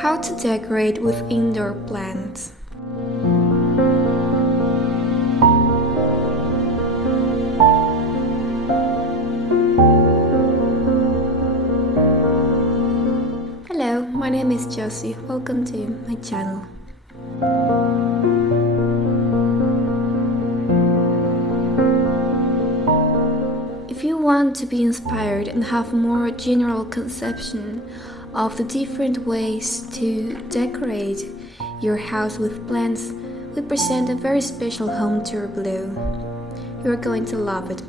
How to decorate with indoor plants. Hello, my name is Jossie. Welcome to my channel. If you want to be inspired and have more general conception of the different ways to decorate your house with plants, we present a very special home tour below. You're going to love it.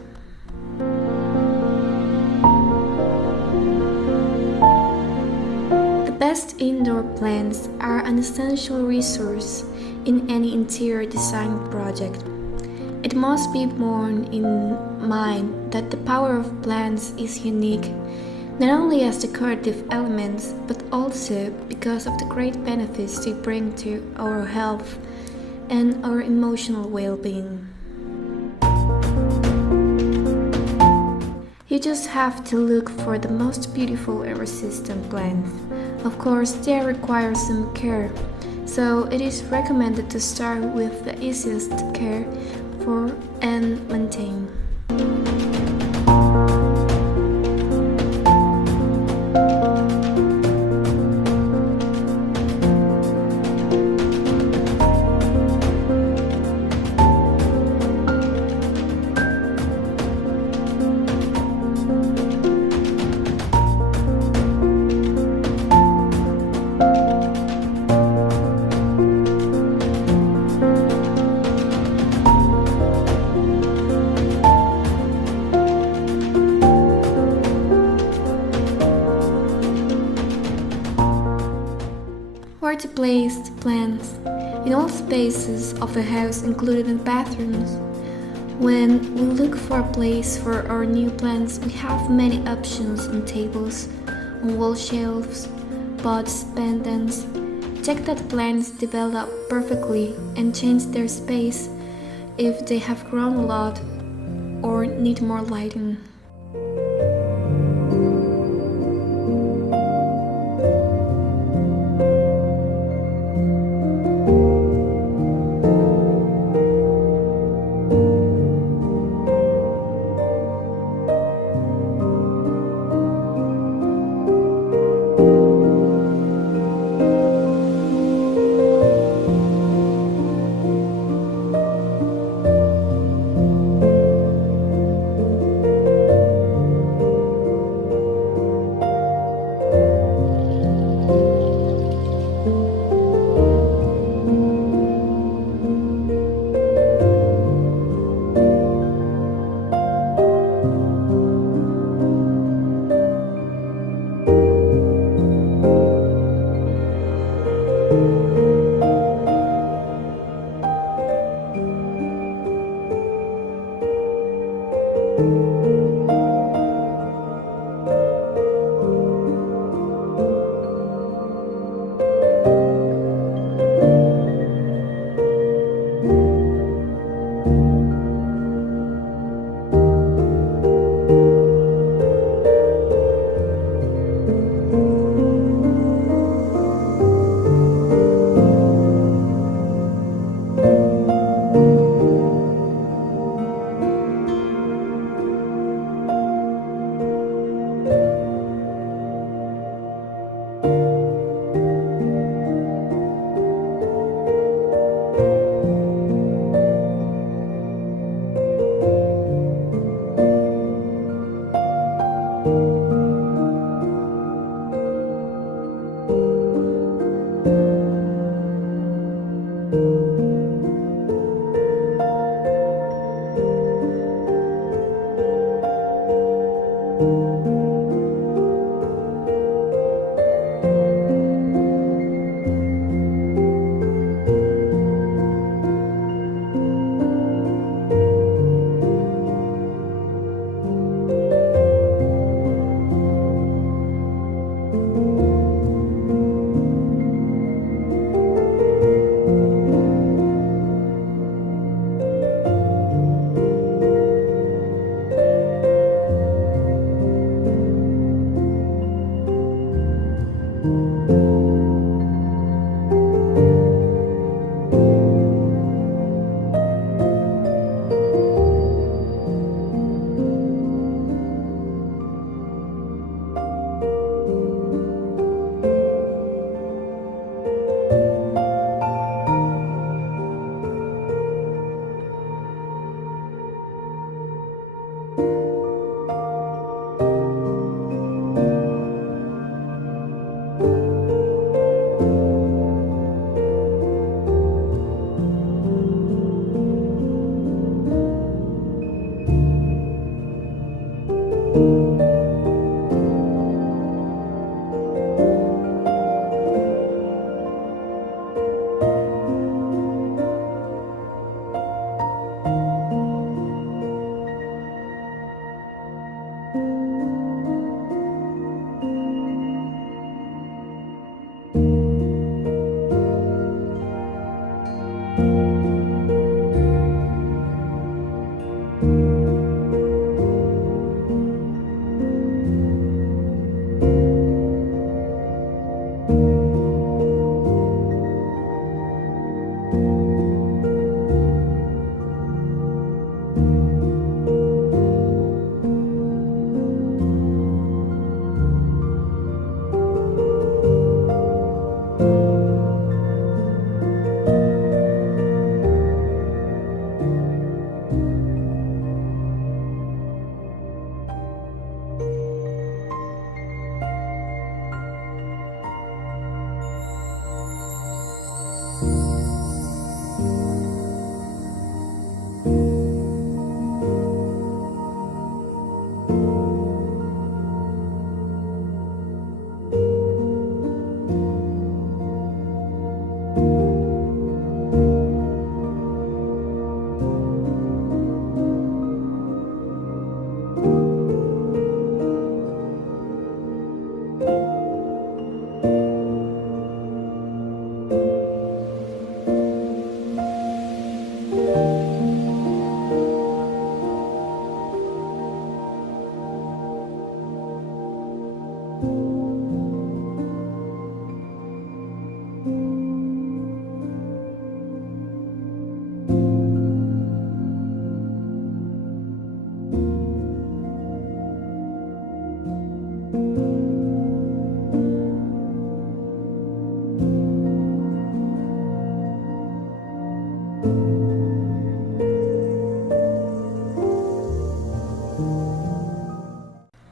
The best indoor plants are an essential resource in any interior design project. It must be borne in mind that the power of plants is unique, not only as decorative elements, but also because of the great benefits they bring to our health and our emotional well-being. You just have to look for the most beautiful and resistant plants. Of course, they require some care, so it is recommended to start with the easiest to care for and maintain. Where to place the plants in all spaces of the house, including the bathrooms. When we look for a place for our new plants, we have many options on tables, on wall shelves, pots, pendants. Check that plants develop perfectly and change their space if they have grown a lot or need more lighting.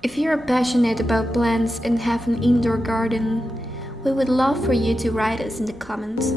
If you're passionate about plants and have an indoor garden, we would love for you to write us in the comments.